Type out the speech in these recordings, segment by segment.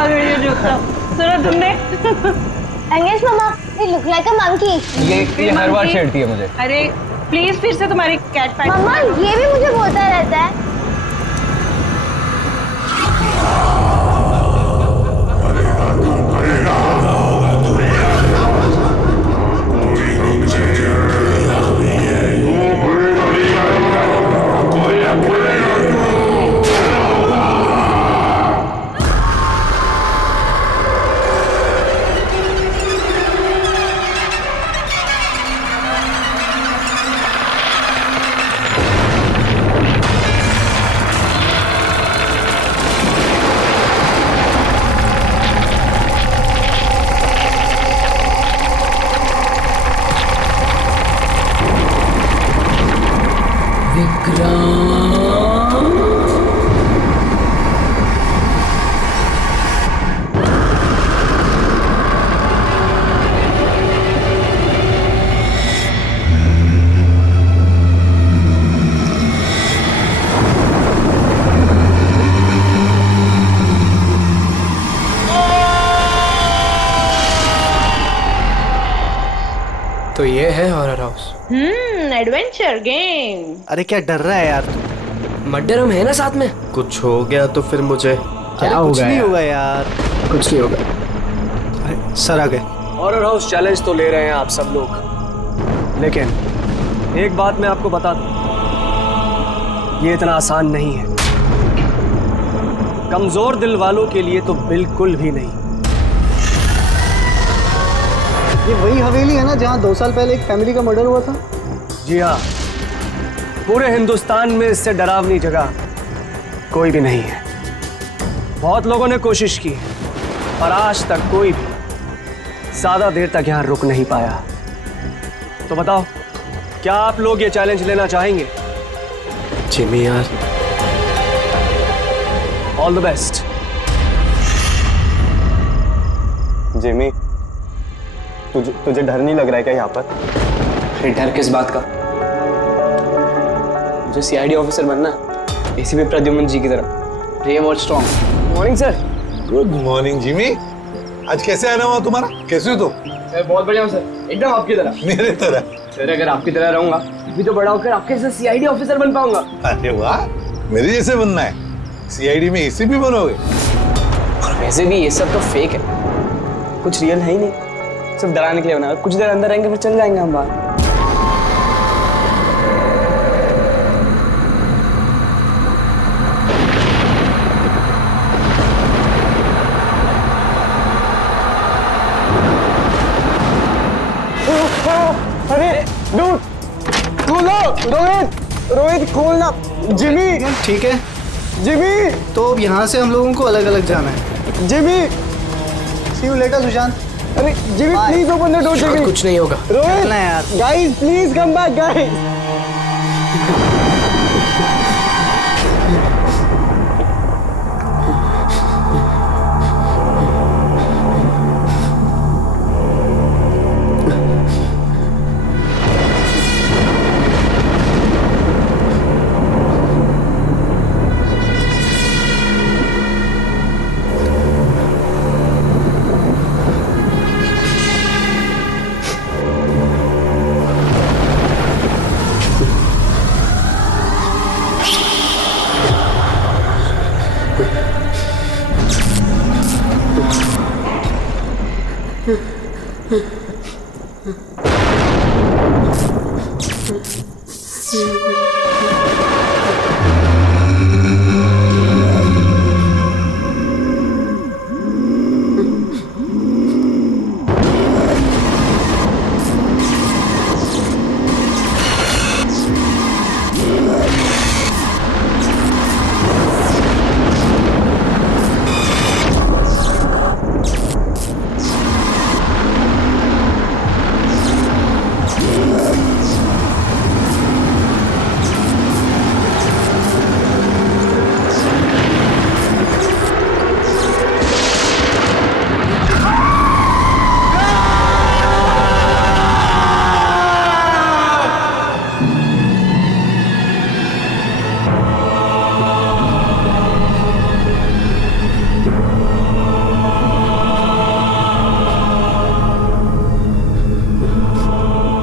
कमाल वीडियो जोकता। सुना तुमने? अंगेज मामा, you look like a monkey. ये हर बार छेड़ती है मुझे। अरे प्लीज फिर से तुम्हारी कैट पैक। मम्मा ये भी मुझे बोलता रहता है। तो ये है हॉरर हाउस। Adventure game. अरे क्या डर रहा है यार तू? मर्डर हम है ना साथ में। कुछ हो गया तो फिर मुझे क्या होगा? कुछ नहीं होगा यार, कुछ नहीं होगा। अरे सर आ गए। हॉरर हाउस चैलेंज तो ले रहे हैं आप सब लोग, लेकिन एक बात मैं आपको बता दूं, ये इतना आसान नहीं है। कमजोर दिल वालों के लिए तो बिल्कुल भी नहीं। ये वही हवेली है ना जहाँ 2 साल पहले एक फैमिली का मर्डर हुआ था? जी हाँ, पूरे हिंदुस्तान में इससे डरावनी जगह कोई भी नहीं है। बहुत लोगों ने कोशिश की और आज तक कोई भी ज्यादा देर तक यहाँ रुक नहीं पाया। तो बताओ, क्या आप लोग ये चैलेंज लेना चाहेंगे? जिमी यार, ऑल द बेस्ट। जिमी, तुझे डर नहीं लग रहा है क्या यहाँ पर? अरे डर किस बात का? मुझे सीआईडी ऑफिसर बनना, एसीपी प्रद्युम्न जी की तरह, ब्रेव और strong. Morning sir. Good morning Jimmy. आज कैसे आना हुआ तुम्हारा? कैसे हो तुम? सर बहुत बढ़िया हूँ सर, एकदम आपकी तरह। मेरे तरह? सर अगर आपकी तरह रहूंगा भी तो बड़ा होकर आपके जैसे सीआईडी ऑफिसर बन पाऊंगा। अरे वाह, मेरे जैसे बनना है? सीआईडी में एसीपी बनोगे? और वैसे भी ये सब तो फेक है, कुछ रियल है ही नहीं, सिर्फ डराने के लिए बना। कुछ देर अंदर रहेंगे फिर चल जाएंगे हम बाहर। अरे डूड, खोलो। रोहित खोलना। जिमी। ठीक है जिमी। तो अब यहाँ से हम लोगों को अलग अलग जाना है। Jimmy. See you later Sushant. अरे Jimmy please open the door. Jimmy कुछ नहीं होगा। रोहित चलना है यार। Guys please come back guys.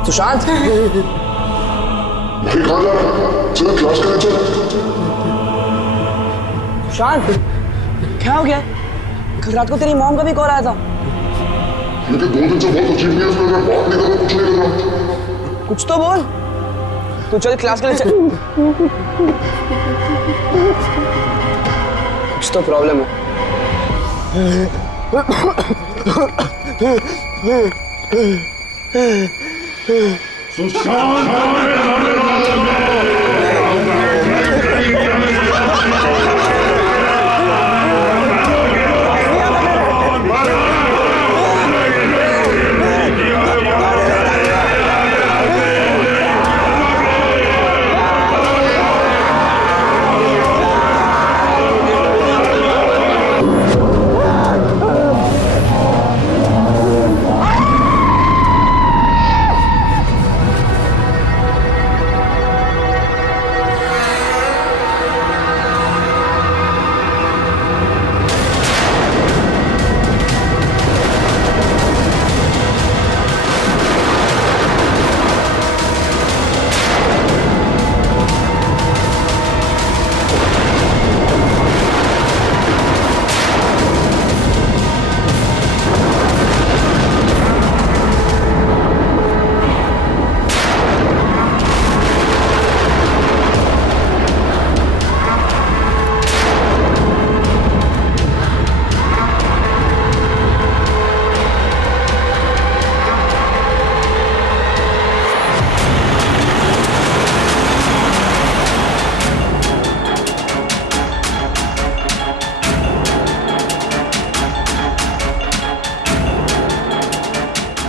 Sushant भाई कहाँ जा रहा है? चल क्लास करें चल। सुशांत क्या हो गया? कल रात को तेरी मॉम का भी कॉल आया था। लेकिन 2 दिन से बहुत अजीब न्यूज़ लग रहा है, बात नहीं कर रहा, कुछ नहीं कर रहा। कुछ तो बोल। तू चल क्लास के लिए चल। कुछ तो प्रॉब्लम है।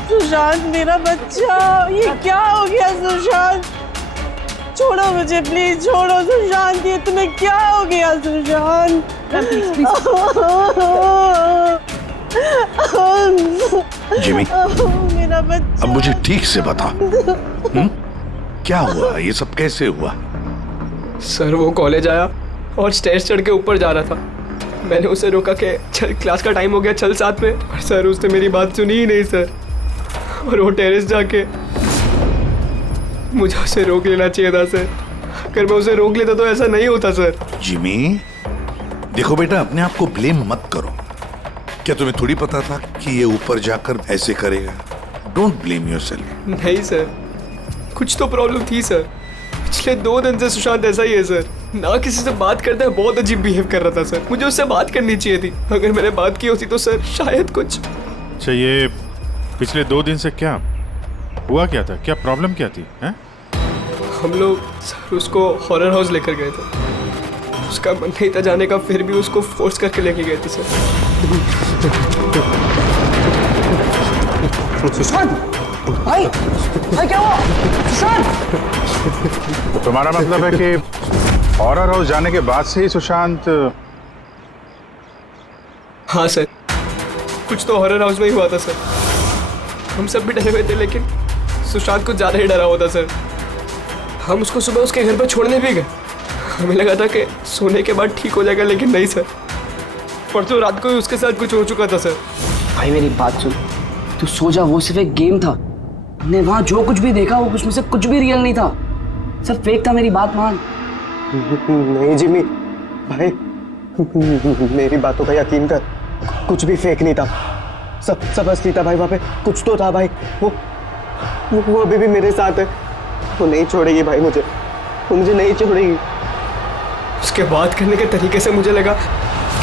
सुशांत मेरा बच्चा, ये क्या हो गया सुशांत? छोड़ो मुझे प्लीज, छोड़ो सुशांत, ये तुम्हें क्या हो गया सुशांत? जिमी, मेरा बच्चा, अब मुझे ठीक से बता, क्या हुआ? ये सब कैसे हुआ? सर वो कॉलेज आया और स्टेज चढ़ के ऊपर जा रहा था। मैंने उसे रोका कि चल क्लास का टाइम हो गया, चल साथ में। पर सर उसने मेरी बात सुनी ही नहीं सर। और वो टेरेस जाके मुझे उसे रोक लेना चाहिए था सर। अगर मैं उसे रोक लेता तो ऐसा नहीं होता सर। जिमी, देखो बेटा, अपने आप को ब्लेम मत करो। क्या तुम्हें थोड़ी पता था कि ये ऊपर जाकर ऐसे करेगा? Don't blame yourself. नहीं सर, कुछ तो प्रॉब्लम थी सर। पिछले 2 दिन से सुशांत ऐसा ही है सर। ना किसी से बात करता है, बहुत अजीब बिहेव कर रहा था सर। मुझे उससे बात करनी चाहिए थी। अगर मैंने बात की होती तो सर शायद कुछ। अच्छा, ये पिछले 2 दिन से क्या हुआ? क्या था? क्या प्रॉब्लम क्या थी? हैं? हम लोग सर उसको हॉरर हाउस लेकर गए थे। उसका मन नहीं था जाने का, फिर भी उसको फोर्स करके लेके गए थे सर। सुशांत भाई, भाई क्या हुआ? सुशांत, तो तुम्हारा मतलब है कि हॉरर हाउस जाने के बाद से ही सुशांत? हाँ सर, कुछ तो हॉरर हाउस में ही हुआ था सर। हम सब भी डरे हुए थे, लेकिन सुशांत कुछ ज़्यादा ही डरा हुआ था सर। हम उसको सुबह उसके घर पर छोड़ने भी गए। हमें लगा था कि सोने के बाद ठीक हो जाएगा, लेकिन नहीं सर। परसों रात को ही उसके साथ कुछ हो चुका था सर। भाई मेरी बात सुन, तू सो जा। वो सिर्फ एक गेम था। हमने वहाँ जो कुछ भी देखा वो उसमें से कुछ भी रियल नहीं था, सब फेक था। मेरी बात मान। नहीं जिमी भाई, मेरी बातों का यकीन कर, कुछ भी फेक नहीं था, सब असली था भाई। वहाँ पे कुछ तो था भाई। वो अभी भी मेरे साथ है। वो नहीं छोड़ेगी भाई मुझे, वो मुझे नहीं छोड़ेगी। उसके बात करने के तरीके से मुझे लगा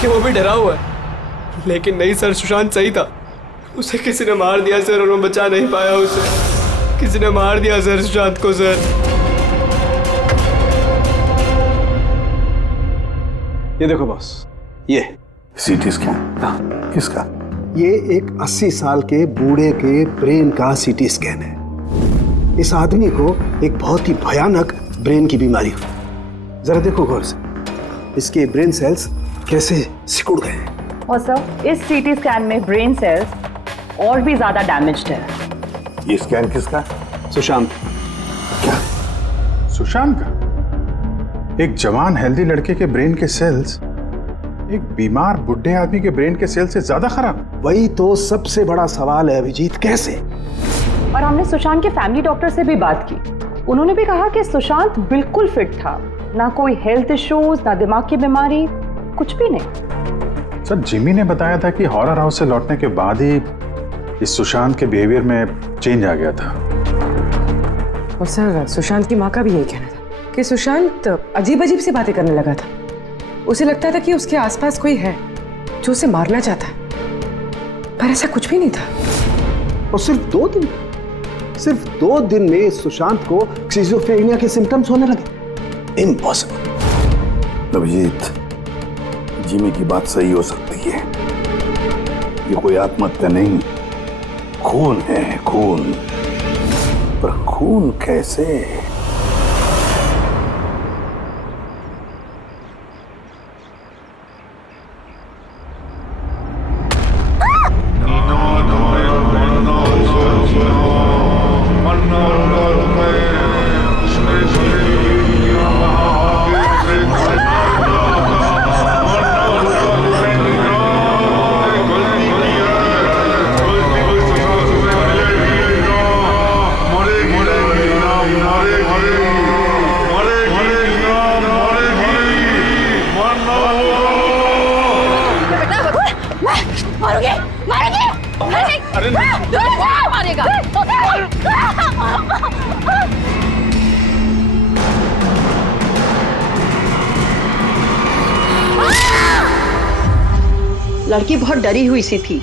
कि वो भी डरा हुआ है, लेकिन नहीं सर, सुशांत सही था। उसे किसी ने मार दिया सर, और वो बचा नहीं पाया उसे। किसी ने मार दिया सर सुशांत को सर। ये देखो बॉस, ये सीटी स्कैन किसका? ये एक 80 साल के बूढ़े के ब्रेन का सीटी स्कैन है। इस आदमी को एक बहुत ही भयानक ब्रेन की बीमारी हुई। जरा देखो गौर से, इसके ब्रेन सेल्स कैसे सिकुड़ गए हैं। और सर, इस सीटी स्कैन में ब्रेन सेल्स और भी ज्यादा डैमेज्ड है। ये स्कैन किसका? सुशांत। क्या? सुशांत का? एक जवान हेल्दी लड़के के ब्रेन के सेल्स एक बीमार बुढ़े आदमी के ब्रेन के सेल से ज्यादा खराब? वही तो सबसे बड़ा सवाल है अभिजीत, कैसे? और हमने सुशांत के फैमिली डॉक्टर से भी बात की। उन्होंने भी कहा कि सुशांत बिल्कुल फिट था, ना कोई हेल्थ इश्यूज, ना दिमाग की बीमारी, कुछ भी नहीं। सर, जिमी ने बताया था कि हॉरर हाउस से लौटने के बाद ही इस सुशांत के बिहेवियर में चेंज आ गया था। और सर, सुशांत की माँ का भी यही कहना था कि सुशांत अजीब अजीब सी बातें करने लगा था। उसे लगता था कि उसके आसपास कोई है जो उसे मारना चाहता है, पर ऐसा कुछ भी नहीं था। और सिर्फ 2 दिन में सुशांत को स्किज़ोफ्रेनिया के सिम्टम्स होने लगे। इम्पॉसिबल। अभिजीत, जिमी की बात सही हो सकती है। ये कोई आत्महत्या नहीं, खून है, खून। पर खून कैसे? लड़की बहुत डरी हुई सी थी।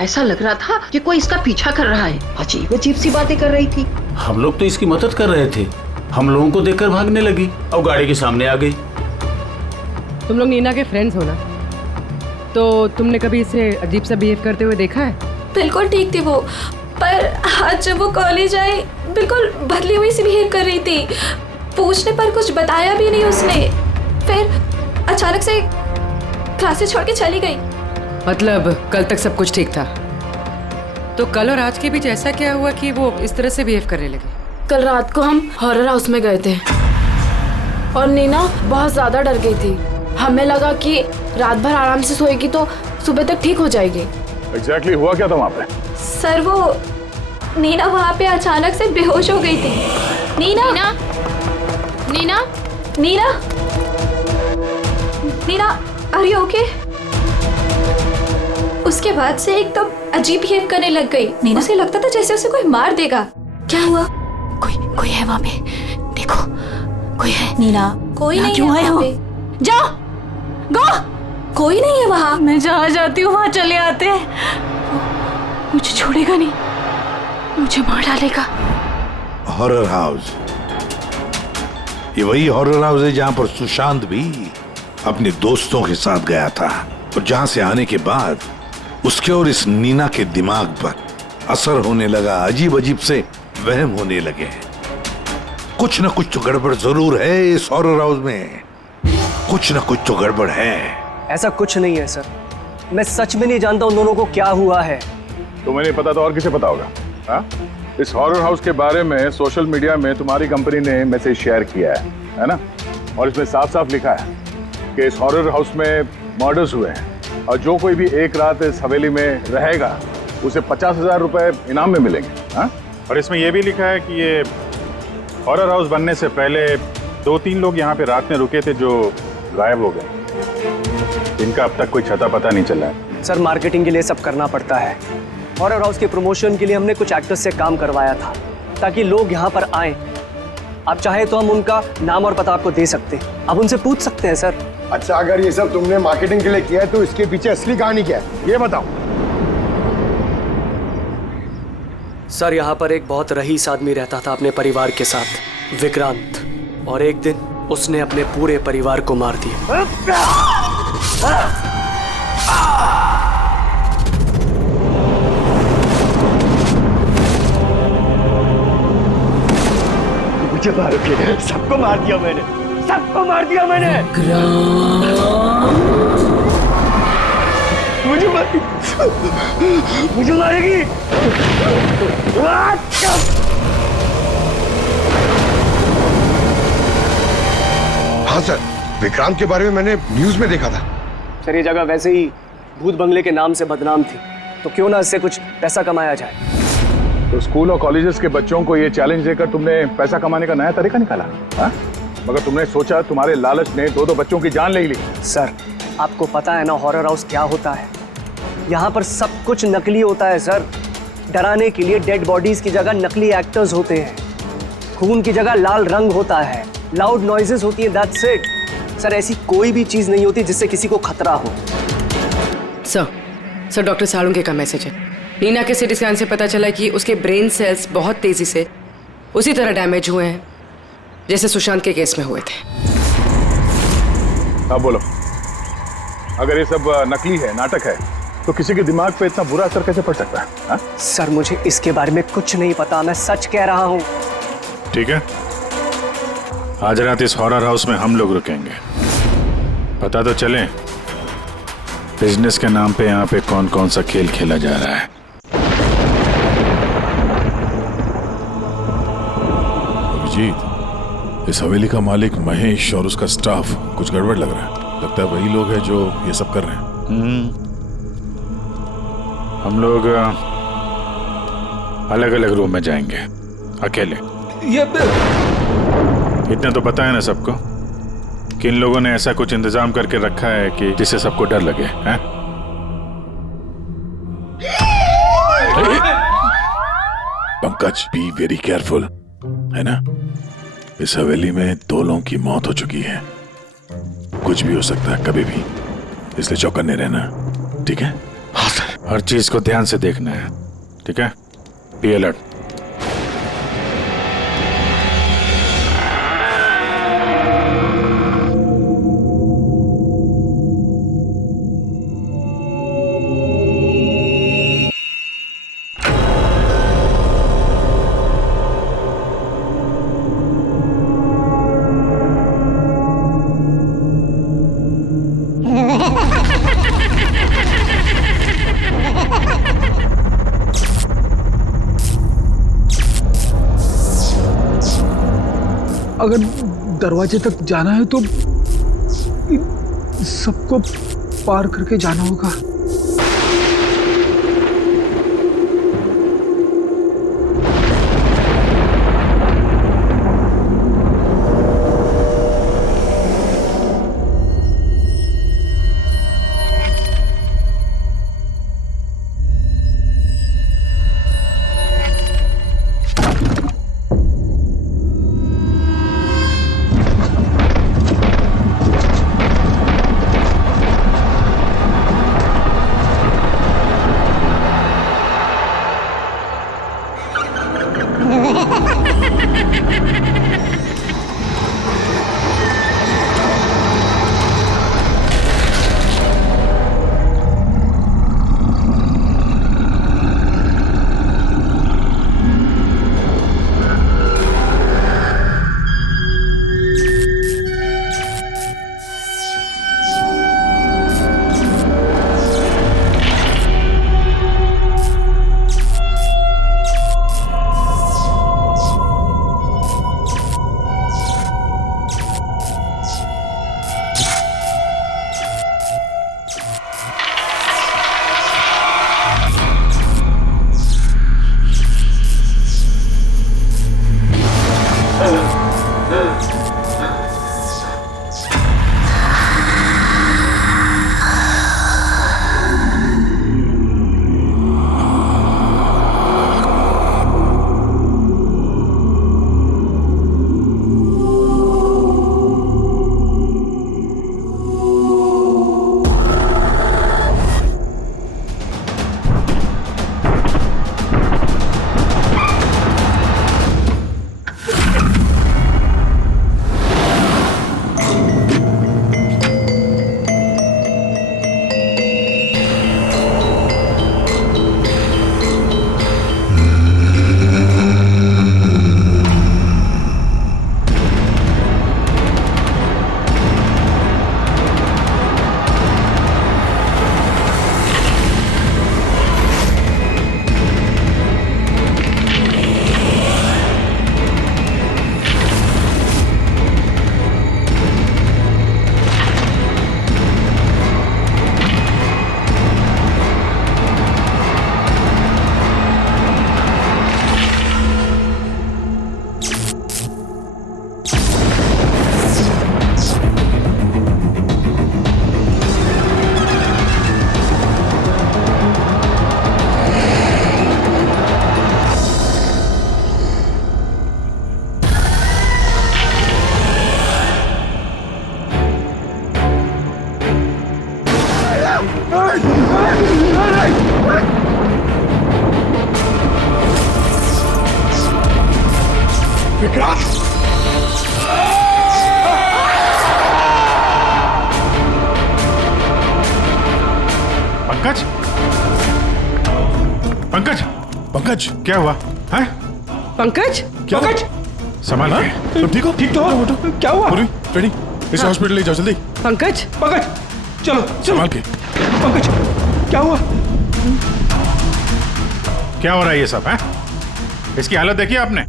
ऐसा लग रहा था कि कोई इसका पीछा कर रहा है। अजीब अजीब सी बातें कर रही थी। हम लोग तो इसकी मदद कर रहे थे, हम लोगों को देखकर भागने लगी और गाड़ी के सामने आ गई। तुम लोग नीना के फ्रेंड्स हो ना, तो तुमने कभी इसे अजीब सा बिहेव करते हुए देखा है? बिल्कुल ठीक थी वो, पर आज जब वो कॉलेज आई बिल्कुल बदली हुई सी बिहेव कर रही थी। पूछने पर कुछ बताया भी नहीं उसने, फिर अचानक से क्लासेस छोड़ के चली गई। मतलब कल तक सब कुछ ठीक था, तो कल और आज के बीच ऐसा क्या हुआ कि वो इस तरह से बिहेव करने लगी? कल रात को हम हॉरर हाउस में गए थे और नीना बहुत ज्यादा डर गई थी। हमें लगा कि रात भर आराम से सोएगी तो सुबह तक ठीक हो जाएगी। एग्जैक्टली हुआ क्या था वहाँ पे? सर, वो नीना वहाँ पे अचानक से बेहोश हो गई थी। Nina Nina Nina Nina Nina, are you okay? उसके बाद से एकदम अजीब बिहेव करने लग गई। उसे लगता था जैसे उसे कोई मार देगा। क्या हुआ? कोई है वहाँ पे, देखो कोई है। नीना, कोई नहीं है वहाँ पे। जाओ, गो, कोई नहीं है वहाँ। मैं जहाँ जाती हूँ वहाँ चले आते हैं। मुझे छोड़ेगा नहीं, मुझे मार डालेगा। हॉरर हाउस, ये वही हॉरर हाउस है जहाँ पर सुशांत भी अपने दोस्तों के साथ गया था, और जहाँ से आने के बाद उसके और इस नीना के दिमाग पर असर होने लगा। अजीब अजीब से वहम होने लगे। कुछ न कुछ तो गड़बड़ जरूर है इस हॉरर हाउस में, कुछ न कुछ तो गड़बड़ है। ऐसा कुछ नहीं है सर, मैं सच में नहीं जानता उन दोनों को क्या हुआ है। तुम्हें नहीं पता तो और किसे पता होगा? हाँ? इस हॉरर हाउस के बारे में सोशल मीडिया में तुम्हारी कंपनी ने मैसेज शेयर किया है ना? और इसमें साफ साफ लिखा है कि इस हॉरर हाउस में मर्डर्स हुए हैं, और जो कोई भी एक रात इस हवेली में रहेगा उसे 50,000 रुपए इनाम में मिलेंगे। हाँ? और इसमें यह भी लिखा है कि ये हॉरर हाउस बनने से पहले 2-3 लोग यहाँ पे रात में रुके थे जो गायब हो गए, इनका अब तक कोई छता पता नहीं चला है। सर, मार्केटिंग के लिए सब करना पड़ता है। हॉरर हाउस के प्रमोशन के लिए हमने कुछ एक्टर्स से काम करवाया था ताकि लोग यहाँ पर आएं। आप चाहे तो हम उनका नाम और पता आपको दे सकते हैं, आप उनसे पूछ सकते हैं सर। अच्छा, अगर ये सब तुमने मार्केटिंग के लिए किया है तो इसके पीछे असली कहानी क्या है, ये बताओ। सर, यहाँ पर एक बहुत रईस आदमी रहता था अपने परिवार के साथ, विक्रांत, और एक दिन उसने अपने पूरे परिवार को मार दिया। मुझे मारोगे? सबको मार दिया मैंने, सबको मार दिया मैंने। मुझे मारेगी। हाँ सर, विक्रांत के बारे में मैंने न्यूज में देखा था। सर, ये जगह वैसे ही भूत बंगले के नाम से बदनाम थी, तो क्यों ना इससे कुछ पैसा कमाया जाए। तो स्कूल और कॉलेजेस के बच्चों को ये चैलेंज देकर तुमने पैसा कमाने का नया तरीका निकाला, हाँ? मगर तुमने सोचा तुम्हारे लालच ने दो बच्चों की जान ले ली। सर, आपको पता है ना हॉरर हाउस क्या होता है? यहाँ पर सब कुछ नकली होता है सर। डराने के लिए डेड बॉडीज की जगह नकली एक्टर्स होते हैं, खून की जगह लाल रंग होता है, लाउड नॉइजेस होती है, दैट्स इट। सर, ऐसी कोई भी चीज नहीं होती जिससे किसी को खतरा हो। सर डॉक्टर साळुंके का मैसेज है। नीना के सीटी स्कैन से पता चला कि उसके ब्रेन सेल्स बहुत तेजी से उसी तरह डैमेज हुए हैं जैसे सुशांत के केस में हुए थे। अब बोलो, अगर ये सब नकली है, नाटक है, तो किसी के दिमाग पे इतना बुरा असर कैसे पड़ सकता है, हा? सर, मुझे इसके बारे में कुछ नहीं पता, मैं सच कह रहा हूँ। ठीक है, आज रात इस हॉरर हाउस में हम लोग रुकेंगे। पता तो चले बिजनेस के नाम पे यहाँ पे कौन कौन सा खेल खेला जा रहा है। अभिजीत, इस हवेली का मालिक महेश और उसका स्टाफ कुछ गड़बड़ लग रहा है। लगता है वही लोग हैं जो ये सब कर रहे हैं। हम लोग अलग अलग रूम में जाएंगे, अकेले। इतना तो पता है ना सबको कि इन लोगों ने ऐसा कुछ इंतजाम करके रखा है कि जिससे सबको डर लगे, हैं? पंकज, बी वेरी केयरफुल, है ना? इस हवेली में 2 लोगों की मौत हो चुकी है, कुछ भी हो सकता है कभी भी, इसलिए चौकन्ने रहना, ठीक है? हाँ सर। हर चीज को ध्यान से देखना है, ठीक है? Be alert. अगर दरवाजे तक जाना है तो सबको पार करके जाना होगा। विक्रांत पंकज, पंकज, पंकज, क्या हुआ है? पंकज, क्या पंकज? संभाल के। तुम ठीक हो? ठीक तो हो? क्या हुआ? रेडी, इसे हॉस्पिटल ले जाओ जल्दी। पंकज, पंकज, चलो संभाल के। पंकज, क्या हुआ? क्या हो रहा है ये सब है? इसकी हालत देखी आपने?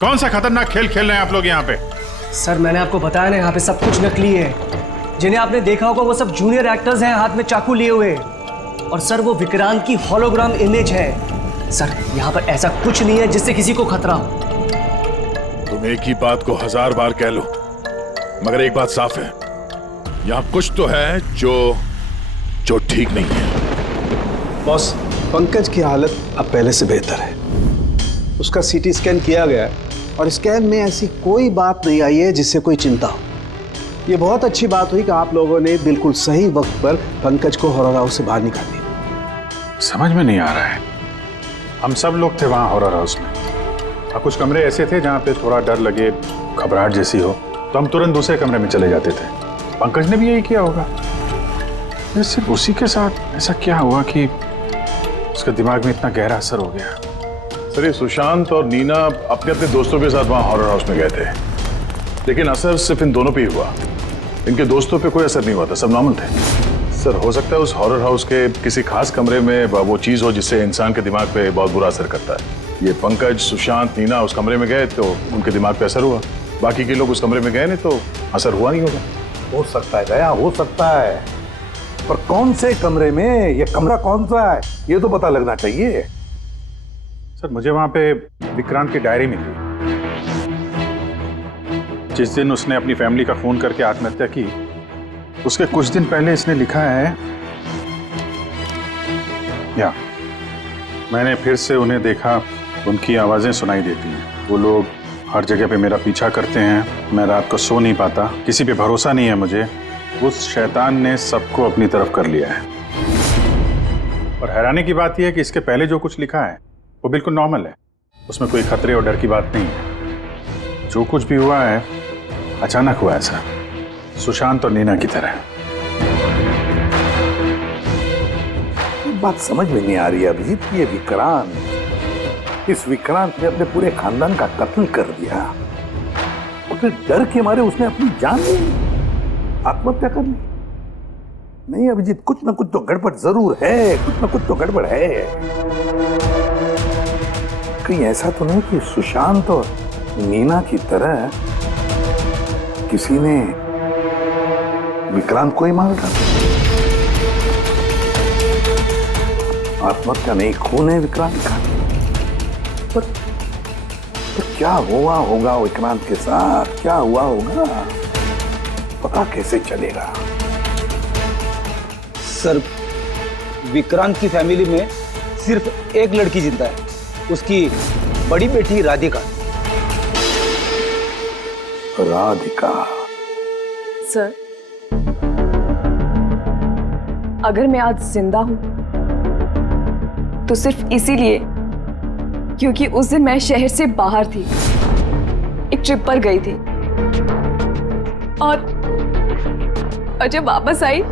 कौन सा खतरनाक खेल खेल रहे हैं आप लोग यहाँ पे? सर मैंने आपको बताया ना, यहाँ पे सब कुछ नकली है। जिन्हें आपने देखा होगा वो सब जूनियर एक्टर्स हैं, हाथ में चाकू लिए हुए। और सर वो विक्रांत की होलोग्राम इमेज है। सर यहाँ पर ऐसा कुछ नहीं है जिससे किसी को खतरा हो। तुम एक ही बात को 1000 बार कह लो, मगर एक बात साफ है, यहाँ कुछ तो है जो ठीक नहीं है। बॉस, पंकज की हालत अब पहले से बेहतर है। उसका सीटी स्कैन किया गया है और स्कैन में ऐसी कोई बात नहीं आई है जिससे कोई चिंता हो। ये बहुत अच्छी बात हुई कि आप लोगों ने बिल्कुल सही वक्त पर पंकज को हॉरर हाउस से बाहर निकाल दिया। समझ में नहीं आ रहा है। हम सब लोग थे वहाँ हॉरर हाउस में, और कुछ कमरे ऐसे थे जहाँ पे थोड़ा डर लगे, घबराहट जैसी हो, तो हम तुरंत दूसरे कमरे में चले जाते थे। पंकज ने भी यही किया होगा। सिर्फ उसी के साथ ऐसा क्या हुआ कि उसके दिमाग में इतना गहरा असर हो गया? सर ये सुशांत और नीना अपने अपने दोस्तों के साथ वहाँ हॉरर हाउस में गए थे, लेकिन असर सिर्फ इन दोनों पे ही हुआ। इनके दोस्तों पे कोई असर नहीं हुआ था, सब नॉर्मल थे। सर हो सकता है उस हॉरर हाउस के किसी खास कमरे में वो चीज हो जिससे इंसान के दिमाग पे बहुत बुरा असर करता है। ये पंकज, सुशांत, नीना उस कमरे में गए तो उनके दिमाग पे असर हुआ। बाकी के लोग उस कमरे में गए नहीं तो असर हुआ नहीं होगा। हो सकता है गया, हो सकता है, पर कौन से कमरे में, ये कमरा कौन सा है, ये तो पता लगना चाहिए। सर मुझे वहां पे विक्रांत की डायरी मिली। जिस दिन उसने अपनी फैमिली का खून करके आत्महत्या की, उसके कुछ दिन पहले इसने लिखा है, या मैंने फिर से उन्हें देखा, उनकी आवाजें सुनाई देती हैं। वो लोग हर जगह पे मेरा पीछा करते हैं, मैं रात को सो नहीं पाता, किसी पे भरोसा नहीं है मुझे। उस शैतान ने सबको अपनी तरफ कर लिया है। और हैरानी की बात यह है कि इसके पहले जो कुछ लिखा है वो बिल्कुल नॉर्मल है, उसमें कोई खतरे और डर की बात नहीं है। जो कुछ भी हुआ है अचानक हुआ है सर, सुशांत और नीना की तरह। बात समझ में नहीं आ रही अभिजीत। ये विक्रांत, इस विक्रांत ने अपने पूरे खानदान का कत्ल कर दिया और फिर डर के मारे उसने अपनी जान ली, आत्महत्या कर ली। नहीं अभिजीत, कुछ ना कुछ तो गड़बड़ जरूर है, कुछ ना कुछ तो गड़बड़ है। कहीं ऐसा तो नहीं कि सुशांत और नीना की तरह किसी ने विक्रांत को ही मार डाला? आत्महत्या नहीं, खून है विक्रांत का। पर क्या हुआ होगा विक्रांत के साथ, क्या हुआ होगा, पता कैसे चलेगा? सर विक्रांत की फैमिली में सिर्फ एक लड़की जिंदा है, उसकी बड़ी बेटी राधिका। राधिका? सर अगर मैं आज जिंदा हूं तो सिर्फ इसीलिए क्योंकि उस दिन मैं शहर से बाहर थी, एक ट्रिप पर गई थी, और जब वापस आई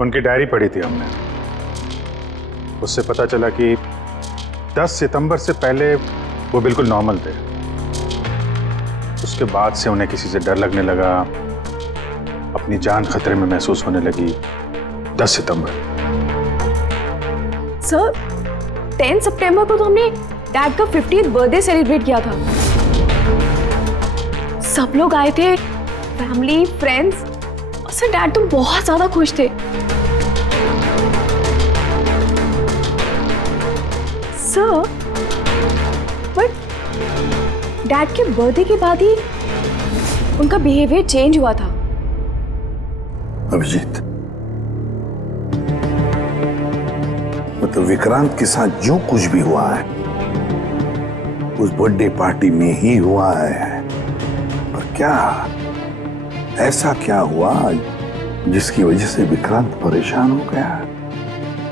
उनकी डायरी पढ़ी थी हमने, उससे पता चला कि 10 सितंबर से पहले वो बिल्कुल नॉर्मल थे। उसके बाद से उन्हें किसी से डर लगने लगा, अपनी जान खतरे में महसूस होने लगी। 10 सितंबर। सर 10 सितंबर को तो हमने डैड का 50th बर्थडे सेलिब्रेट किया था। सब लोग आए थे, फैमिली, फ्रेंड्स। सर डैड तो बहुत ज्यादा खुश थे। सर बट डैड के बर्थडे के बाद ही उनका बिहेवियर चेंज हुआ था। अभिजीत, मैं मतलब विक्रांत के साथ जो कुछ भी हुआ है उस बर्थडे पार्टी में ही हुआ है। पर क्या ऐसा क्या हुआ जिसकी वजह से विक्रांत परेशान हो गया,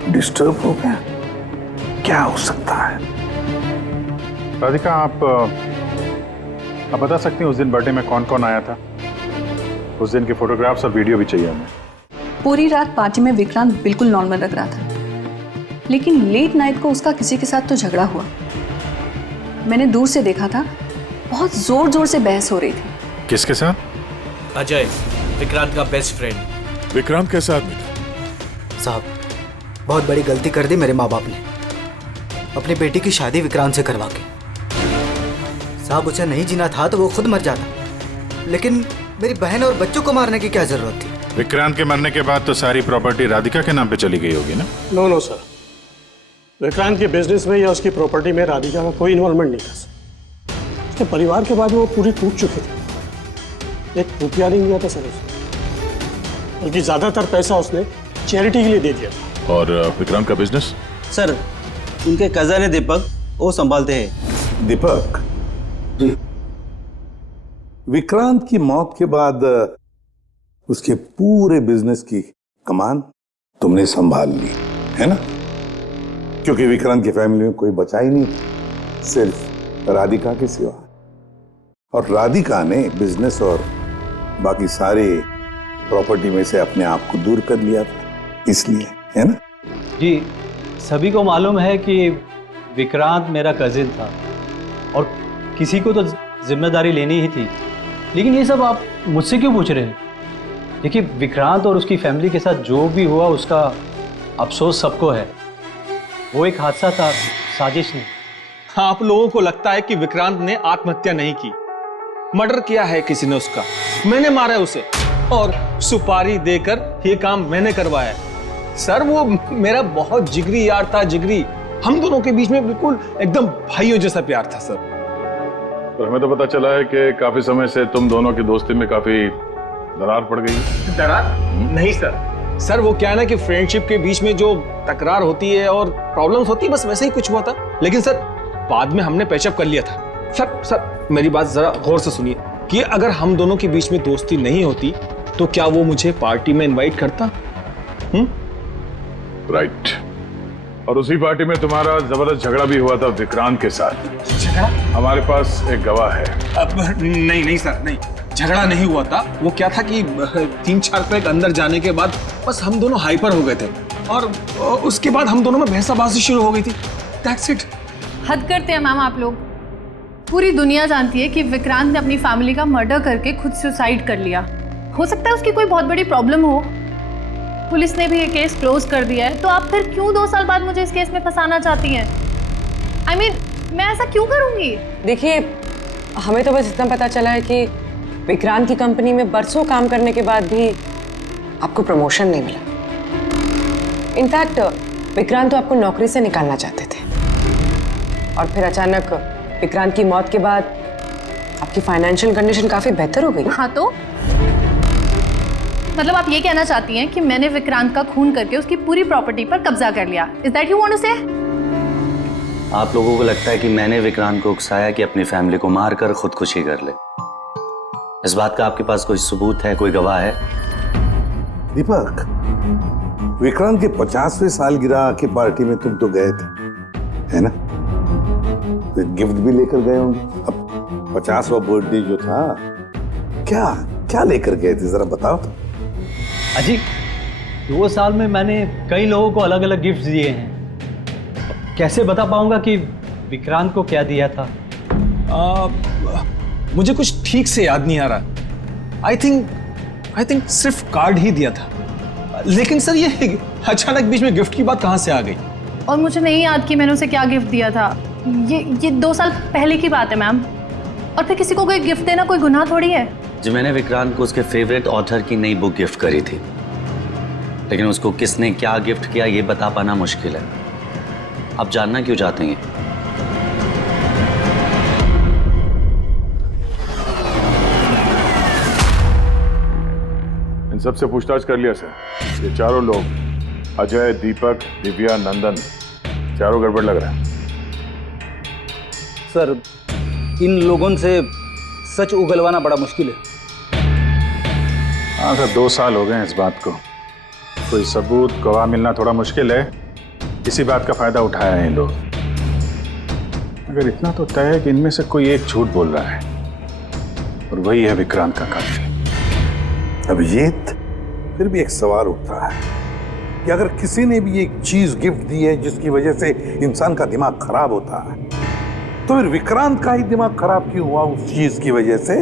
डिस्टर्ब हो गया? क्या हो सकता है? राधिका, आप बता सकती हैं उस दिन बर्थडे में कौन कौन आया था? उस दिन के फोटोग्राफ्स और वीडियो भी चाहिए हमें। पूरी रात पार्टी में विक्रांत बिल्कुल नॉर्मल लग रहा था, लेकिन लेट नाइट को उसका किसी के साथ तो झगड़ा हुआ। मैंने दूर से देखा था, बहुत जोर जोर से बहस हो रही थी। किसके साथ? अजय, विक्रांत का बेस्ट फ्रेंड। विक्रांत कैसा आदमी था? साहब, बहुत बड़ी गलती कर दी मेरे माँ बाप ने, अपनी बेटी की शादी विक्रांत से करवा के। साहब, उसे नहीं जीना था तो वो खुद मर जाता, लेकिन मेरी बहन और बच्चों को मारने की क्या जरूरत थी? विक्रांत के मरने के बाद तो सारी प्रॉपर्टी राधिका के नाम पे चली गई होगी ना? नो सर, विक्रांत के बिजनेस में या उसकी प्रॉपर्टी में राधिका का कोई इन्वॉल्वमेंट नहीं था सर। उसके परिवार के बाद वो पूरी टूट चुकी थी। एक रुपया नहीं दिया था सर उसने, बल्कि ज्यादातर पैसा उसने चैरिटी के लिए दे दिया था। और विक्रांत का बिजनेस? सर, उनके कजन है दीपक, वो संभालते हैं। दीपक जी, विक्रांत की मौत के बाद उसके पूरे बिजनेस की कमान तुमने संभाल ली है ना? क्योंकि विक्रांत की फैमिली में कोई बचा ही नहीं, सिर्फ राधिका के सिवा। और राधिका ने बिजनेस और बाकी सारे प्रॉपर्टी में से अपने आप को दूर कर लिया था, इसलिए, है ना? जी, सभी को मालूम है कि विक्रांत मेरा कजिन था और किसी को तो जिम्मेदारी लेनी ही थी, लेकिन ये सब आप मुझसे क्यों पूछ रहे हैं? देखिए, विक्रांत और उसकी फैमिली के साथ जो भी हुआ उसका अफसोस सबको है। वो एक हादसा था, साजिश नहीं। आप लोगों को लगता है कि विक्रांत ने आत्महत्या नहीं की, मर्डर किया है किसी ने उसका। मैंने मारा है उसे और सुपारी देकर ये काम मैंने करवाया है। सर, वो मेरा बहुत जिगरी यार था, जिगरी। हम दोनों के बीच में बिल्कुल एकदम भाइयों जैसा प्यार था सर। और हमें तो पता चला है कि काफी समय से तुम दोनों की दोस्ती में काफी दरार पड़ गई है। दरार? नहीं सर, वो क्या है ना कि फ्रेंडशिप के बीच में जो तकरार होती है और प्रॉब्लम्स होती है, बस वैसे ही कुछ हुआ था। लेकिन सर, बाद में हमने पैचअप कर लिया था। सर मेरी बात जरा गौर से सुनिए कि अगर हम दोनों के बीच में दोस्ती नहीं होती तो क्या वो मुझे पार्टी में इनवाइट करता? राइट। और उसी पार्टी में तुम्हारा जबरदस्त झगड़ा भी हुआ था विक्रांत के साथ। झगड़ा? हमारे पास एक गवाह है। नहीं सर, नहीं, झगड़ा नहीं हुआ था। वो क्या था कि 3-4 पैक अंदर जाने के बाद बस हम दोनों हाइपर हो गए थे और उसके बाद हम दोनों में बहसाबाजी शुरू हो गई थी। That's it. हद करते हैं मैम आप लोग। पूरी दुनिया जानती है कि विक्रांत ने अपनी फैमिली का मर्डर करके खुद सुसाइड कर लिया। हो सकता है उसकी कोई बहुत बड़ी प्रॉब्लम हो, पुलिस ने भी ये केस क्लोज कर दिया है, तो आप फिर क्यों 2 साल बाद मुझे इस केस में फंसाना चाहती हैं? I mean, मैं ऐसा क्यों करूंगी? देखिए, हमें तो बस इतना पता चला है कि विक्रांत की कंपनी में बरसों काम करने के बाद भी आपको प्रमोशन नहीं मिला। इनफैक्ट विक्रांत तो आपको नौकरी से निकालना चाहते थे, और फिर अचानक विक्रांत की मौत के बाद आपकी फाइनेंशियल कंडीशन काफी बेहतर हो गई। हाँ, तो मतलब आप ये कहना चाहती हैं कि मैंने विक्रांत का खून करके उसकी पूरी प्रॉपर्टी पर कब्जा कर लिया? Is that you want to say? आप लोगों को लगता है कि मैंने विक्रांत को उकसाया कि अपनी फैमिली को मारकर खुदकुशी कर ले? इस बात का आपके पास कोई सबूत है, कोई गवाह है? दीपक, विक्रांत के 50वें सालगिरह की पार्टी में तुम तो गए थे, है ना? तो गिफ्ट भी लेकर गए होंगे। अब 50वां बर्थडे जो था, क्या लेकर गए थे, जरा बताओ तो। अजी, 2 साल में मैंने कई लोगों को अलग अलग गिफ्ट दिए हैं। कैसे बता पाऊंगा कि विक्रांत को क्या दिया था? मुझे कुछ ठीक से याद नहीं आ रहा। आई थिंक सिर्फ कार्ड ही दिया था। लेकिन सर, ये अचानक बीच में गिफ्ट की बात कहाँ से आ गई? और मुझे नहीं याद कि मैंने उसे क्या गिफ्ट दिया था। ये 2 साल पहले की बात है मैम। और फिर किसी को कोई गिफ्ट देना कोई गुनाह थोड़ी है। जी, मैंने विक्रांत को उसके फेवरेट ऑथर की नई बुक गिफ्ट करी थी, लेकिन उसको किसने क्या गिफ्ट किया ये बता पाना मुश्किल है। आप जानना क्यों चाहते हैं? इन सबसे पूछताछ कर लिया सर। ये चारों लोग, अजय, दीपक, दिव्या, नंदन, चारों गड़बड़ लग रहा है। सर, इन लोगों से सच उगलवाना बड़ा मुश्किल है। हाँ सर, 2 साल हो गए हैं इस बात को। कोई सबूत गवाह मिलना थोड़ा मुश्किल है। इसी बात का फायदा उठाया है इन लोग। अगर इतना तो तय है कि इनमें से कोई एक झूठ बोल रहा है और वही है विक्रांत का कातिल। अभिजीत, फिर भी एक सवाल उठता है कि अगर किसी ने भी एक चीज गिफ्ट दी है जिसकी वजह से इंसान का दिमाग खराब होता है, तो फिर विक्रांत का ही दिमाग खराब क्यों हुआ उस चीज की वजह से?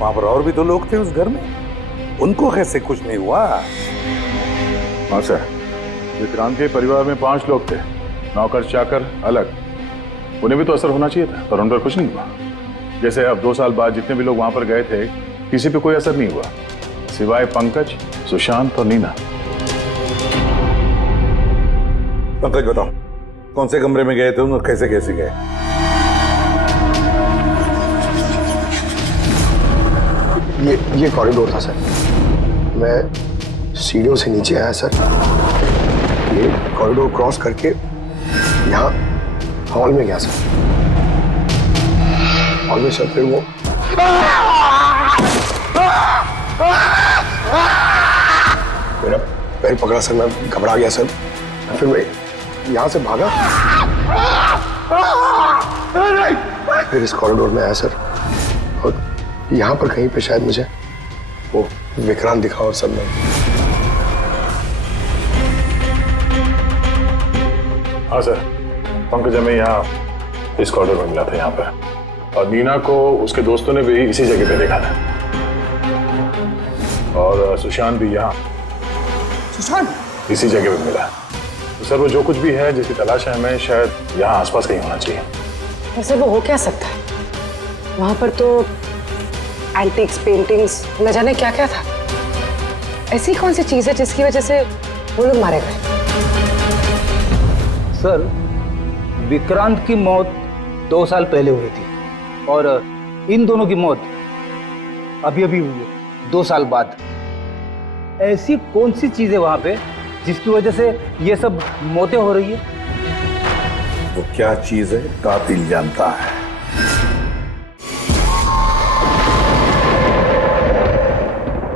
वहां पर और भी तो लोग थे उस घर में, उनको कैसे कुछ नहीं हुआ? हाँ सर, विक्रांत के परिवार में 5 लोग थे, नौकर चाकर अलग। उन्हें भी तो असर होना चाहिए था, पर उन पर कुछ नहीं हुआ। जैसे अब 2 साल बाद जितने भी लोग वहां पर गए थे, किसी पे कोई असर नहीं हुआ, सिवाय पंकज, सुशांत और नीना। पंकज, बताओ कौन से कमरे में गए थे और कैसे कैसे गए? ये कॉरिडोर था सर। मैं सीढ़ियों से नीचे आया सर, ये कॉरिडोर क्रॉस करके यहाँ हॉल में गया सर। हॉल में सर फिर वो मेरा पैर पकड़ा सर, मैं घबरा गया सर। फिर मैं यहाँ से भागा, फिर इस कॉरिडोर में आया सर, और यहाँ पर कहीं पे शायद मुझे वो विक्रांत दिखा और सब में। हाँ सर, पंकज हमें यहाँ इस कॉरिडोर में मिला था यहाँ पर, और नीना को उसके दोस्तों ने भी इसी जगह पे देखा था, और सुशांत भी यहाँ इसी जगह पे मिला। तो सर वो जो कुछ भी है जिसकी तलाश है हमें, शायद यहाँ आसपास कहीं होना चाहिए। वैसे वो हो क्या सकता है? वहां पर तो एंटीक्स, पेंटिंग्स, न जाने क्या क्या था। ऐसी कौन सी चीज है जिसकी वजह से वो लोग मारे गए? सर, विक्रांत की मौत 2 साल पहले हुई थी और इन दोनों की मौत अभी अभी हुई है 2 साल बाद। ऐसी कौन सी चीज है वहां पे जिसकी वजह से ये सब मौतें हो रही है? वो क्या चीज है कातिल जानता है।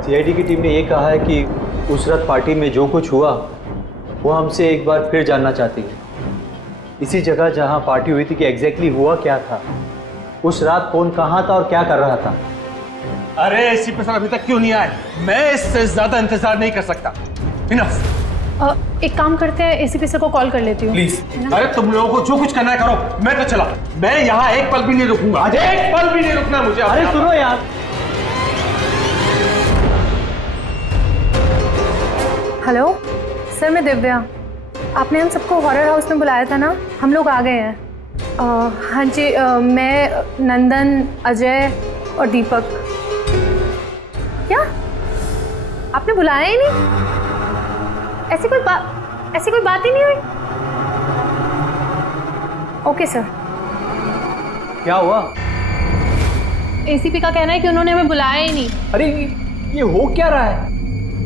सीआईडी की टीम ने ये कहा है कि उस रात पार्टी में जो कुछ हुआ वो हमसे एक बार फिर जानना चाहती है। इसी जगह जहां पार्टी हुई थी कि एग्जैक्टली हुआ क्या था, उस रात कौन कहां था और क्या कर रहा था। अरे एसीपी सर अभी तक क्यों नहीं आए? मैं इससे ज्यादा इंतजार नहीं कर सकता। इनफ। एक काम करते हैं, एसीपी सर को कॉल कर लेती हूँ। प्लीज। अरे तुम लोगों को जो कुछ करना है करो, मैं तो चला। मैं यहाँ एक पल भी नहीं रुकूंगा, एक पल भी नहीं रुकना मुझे। अरे सुनो यार, हेलो सर, मैं दिव्या। आपने हम सबको हॉरर हाउस में बुलाया था ना, हम लोग आ गए हैं। हाँ जी, मैं, नंदन, अजय और दीपक। क्या आपने बुलाया ही नहीं? ऐसी कोई बात ही नहीं हुई? Okay sir. क्या हुआ? एसीपी का कहना है कि उन्होंने हमें बुलाया ही नहीं। अरे ये हो क्या रहा है?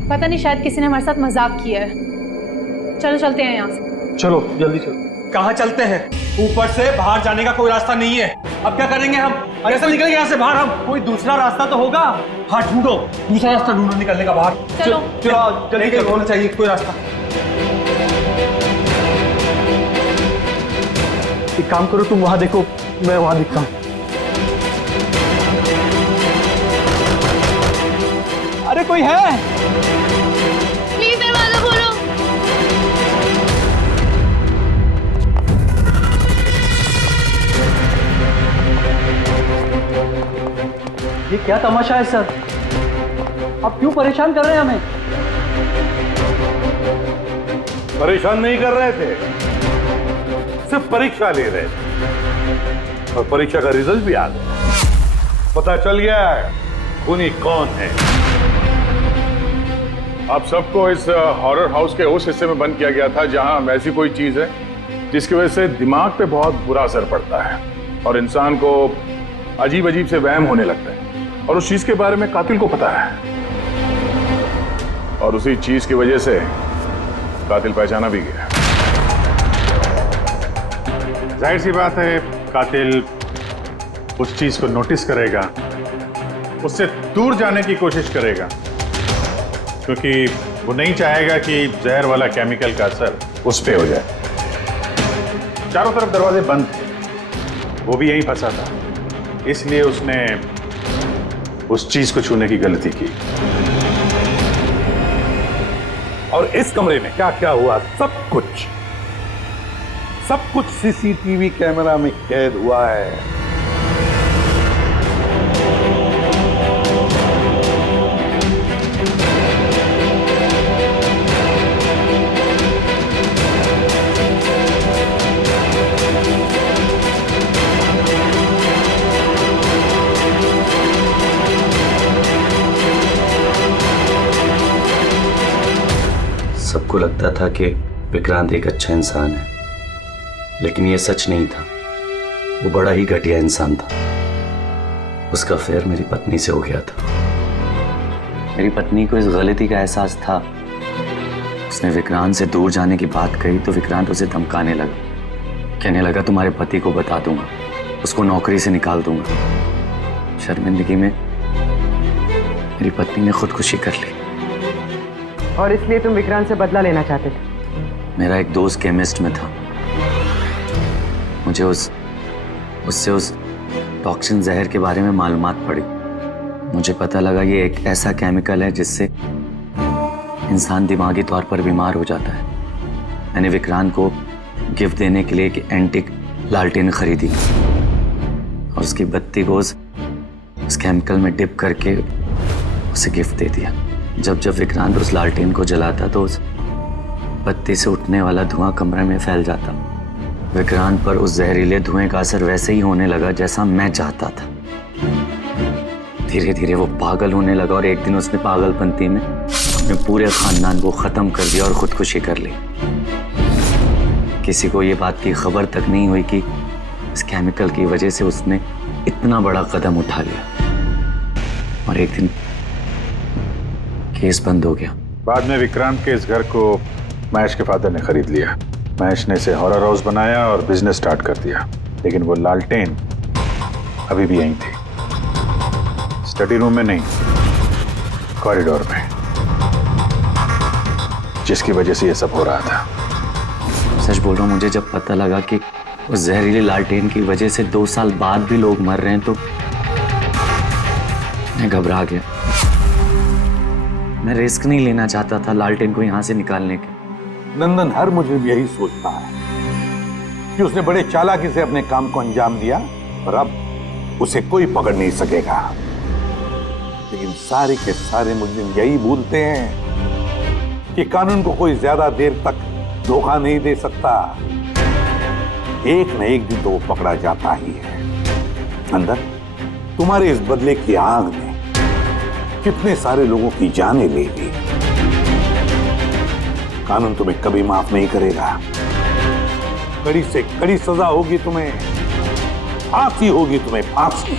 पता नहीं, शायद किसी ने हमारे साथ मजाक किया है। चलो चलते हैं यहाँ से। चलो जल्दी चलो। कहाँ चलते हैं? ऊपर से बाहर जाने का कोई रास्ता नहीं है। अब क्या करेंगे हम? कैसे निकलेंगे यहाँ से बाहर हम? कोई दूसरा रास्ता तो होगा। हाँ ढूंढो, दूसरा रास्ता ढूंढो निकलने का बाहर। चलो चलो जल्दी करो, होना चाहिए कोई रास्ता। एक काम करो, तुम वहां देखो, मैं वहां दिखता हूँ। अरे कोई है? प्लीज दरवाजा खोलो। ये क्या तमाशा है सर? आप क्यों परेशान कर रहे हैं हमें? परेशान नहीं कर रहे थे, सिर्फ परीक्षा ले रहे थे, और परीक्षा का रिजल्ट भी आ गया। पता चल गया है खूनी कौन है। आप सबको इस हॉरर हाउस के उस हिस्से में बंद किया गया था जहां ऐसी कोई चीज है जिसकी वजह से दिमाग पे बहुत बुरा असर पड़ता है और इंसान को अजीब अजीब से वहम होने लगता है, और उस चीज के बारे में कातिल को पता है, और उसी चीज की वजह से कातिल पहचाना भी गया। जाहिर सी बात है कातिल उस चीज को नोटिस करेगा, उससे दूर जाने की कोशिश करेगा, क्योंकि वो नहीं चाहेगा कि जहर वाला केमिकल का असर उस पे हो जाए। चारों तरफ दरवाजे बंद थे, वो भी यहीं फंसा था, इसलिए उसने उस चीज को छूने की गलती की। और इस कमरे में क्या क्या हुआ सब कुछ सीसीटीवी कैमरा में कैद हुआ है। सबको लगता था कि विक्रांत एक अच्छा इंसान है, लेकिन यह सच नहीं था। वो बड़ा ही घटिया इंसान था। उसका अफेयर मेरी पत्नी से हो गया था। मेरी पत्नी को इस गलती का एहसास था। उसने विक्रांत से दूर जाने की बात कही तो विक्रांत उसे धमकाने लगा, कहने लगा तुम्हारे पति को बता दूंगा, उसको नौकरी से निकाल दूंगा। शर्मिंदगी में मेरी पत्नी ने खुदकुशी कर ली। और इसलिए तुम विक्रांत से बदला लेना चाहते थे? मेरा एक दोस्त केमिस्ट में था, मुझे उससे उस टॉक्सिन जहर के बारे में मालूमात पड़ी। मुझे पता लगा ये एक ऐसा केमिकल है जिससे इंसान दिमागी तौर पर बीमार हो जाता है। मैंने विक्रांत को गिफ्ट देने के लिए एक एंटीक लालटेन खरीदी और उसकी बत्ती को उस केमिकल में डिप करके उसे गिफ्ट दे दिया। जब विक्रांत उस लालटेन को जलाता तो उस बत्ती से उठने वाला धुआं कमरे में फैल जाता। विक्रांत पर उस जहरीले धुएं का असर वैसे ही होने लगा जैसा मैं चाहता था। धीरे धीरे वो पागल होने लगा और एक दिन उसने पागलपंती में अपने पूरे खानदान को खत्म कर दिया और खुदकुशी कर ली। किसी को ये बात की खबर तक नहीं हुई कि इस केमिकल की वजह से उसने इतना बड़ा कदम उठा लिया। और एक दिन केस बंद हो गया। बाद में विक्रांत के इस घर को महेश के फादर ने खरीद लिया। महेश ने इसे हॉरर हाउस बनाया और बिजनेस स्टार्ट कर दिया, लेकिन वो लालटेन अभी भी यहीं थी। स्टडी रूम में नहीं, कॉरिडोर में, जिसकी वजह से ये सब हो रहा था। सच बोल रहा हूँ, मुझे जब पता लगा कि उस जहरीली लालटेन की वजह से 2 साल बाद भी लोग मर रहे हैं तो मैं घबरा गया। मैं रिस्क नहीं लेना चाहता था लालटेन को यहाँ से निकालने के। नंदन हर मुझे यही सोचता है कि उसने बड़े चालाकी से अपने काम को अंजाम दिया और अब उसे कोई पकड़ नहीं सकेगा। लेकिन सारे के सारे मुजरिम यही भूलते हैं कि कानून को कोई ज्यादा देर तक धोखा नहीं दे सकता। एक न एक दिन तो वो पकड़ा जाता ही है। नंदन, तुम्हारे इस बदले की आग ने कितने सारे लोगों की जानें ले ली। कानून तुम्हें कभी माफ नहीं करेगा। कड़ी से कड़ी सजा होगी तुम्हें, फांसी होगी तुम्हें, फांसी।